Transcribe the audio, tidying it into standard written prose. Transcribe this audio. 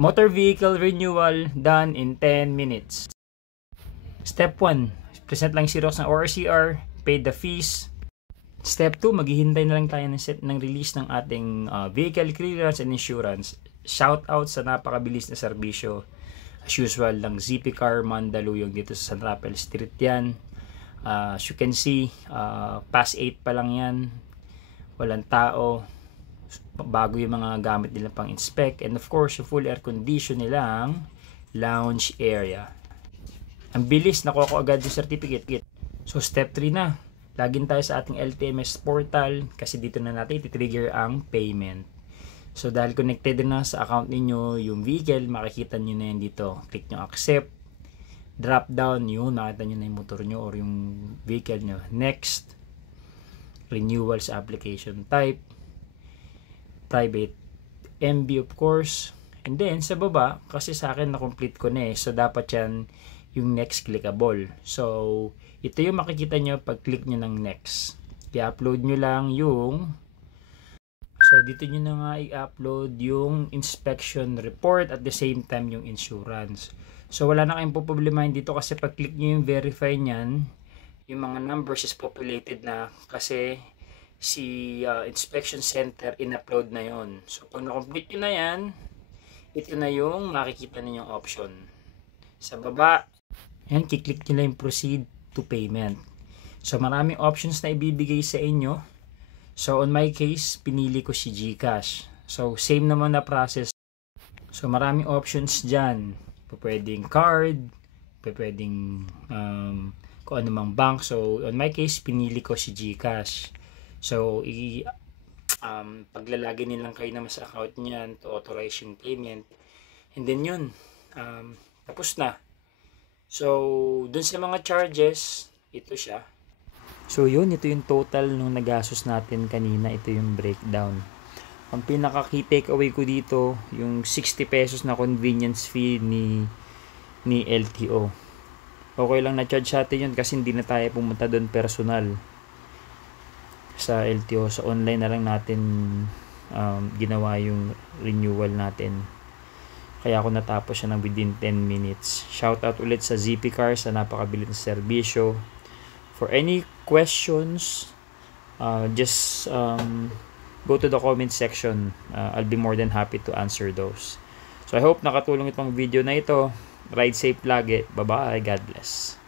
Motor vehicle renewal done in 10 minutes. Step 1, present lang Xerox ng ORCR, paid the fees. Step 2, maghihintay na lang tayo ng release ng ating vehicle clearance and insurance. Shout out sa napakabilis na serbisyo. As usual lang, ZP Car Mandaluyong dito sa San Rafael Street yan. As you can see, past 8 pa lang yan. Walang tao. Bago yung mga gamit nila pang inspect. And of course, yung full air condition nilang lounge area. Ang bilis, nakuha ko agad yung certificate. So step 3 na. Login tayo sa ating LTMS portal kasi dito na natin iti-trigger ang payment. So dahil connected na sa account ninyo yung vehicle, makikita nyo na yan dito. Click nyo accept. Drop down yun, nakita nyo na yung motor nyo or yung vehicle nyo. Next. Renewals application type. Private MB of course. And then sa baba, kasi sa akin na-complete ko na so dapat yan yung next clickable. So ito yung makikita nyo pag click nyo ng next. I-upload nyo lang yung dito nyo na nga i-upload yung inspection report at the same time yung insurance. So wala na kayong poproblemahin dito kasi pag click nyo yung verify nyan, yung mga numbers is populated na kasi si inspection center in-upload na yon. So pag na-complete nyo na yan, ito na yung makikita ninyong option. Sa baba, yan, kiklik nyo lang yung proceed to payment. So maraming options na ibibigay sa inyo. So on my case, pinili ko si GCash. So same naman na process. So maraming options dyan. Pwedeng card, pwedeng kung ano mang bank. So on my case, pinili ko si GCash. So paglalagay nilang kayo naman sa account niyan to authorize yung payment. And then yun, tapos na. So dun sa mga charges, ito siya. So yun, ito yung total nung nagastos natin kanina. Ito yung breakdown. Ang pinaka key takeaway ko dito, yung 60 pesos na convenience fee ni LTO. Okay lang na-charge natin yun kasi hindi na tayo pumunta doon personal sa LTO. So online na lang natin ginawa yung renewal natin. Kaya ako natapos siya ng within 10 minutes. Shout out ulit sa ZP Car sa napakabilis na serbisyo. For any questions, just go to the comment section. I'll be more than happy to answer those. So I hope nakatulong itong video na ito. Ride safe lagi. Bye-bye. God bless.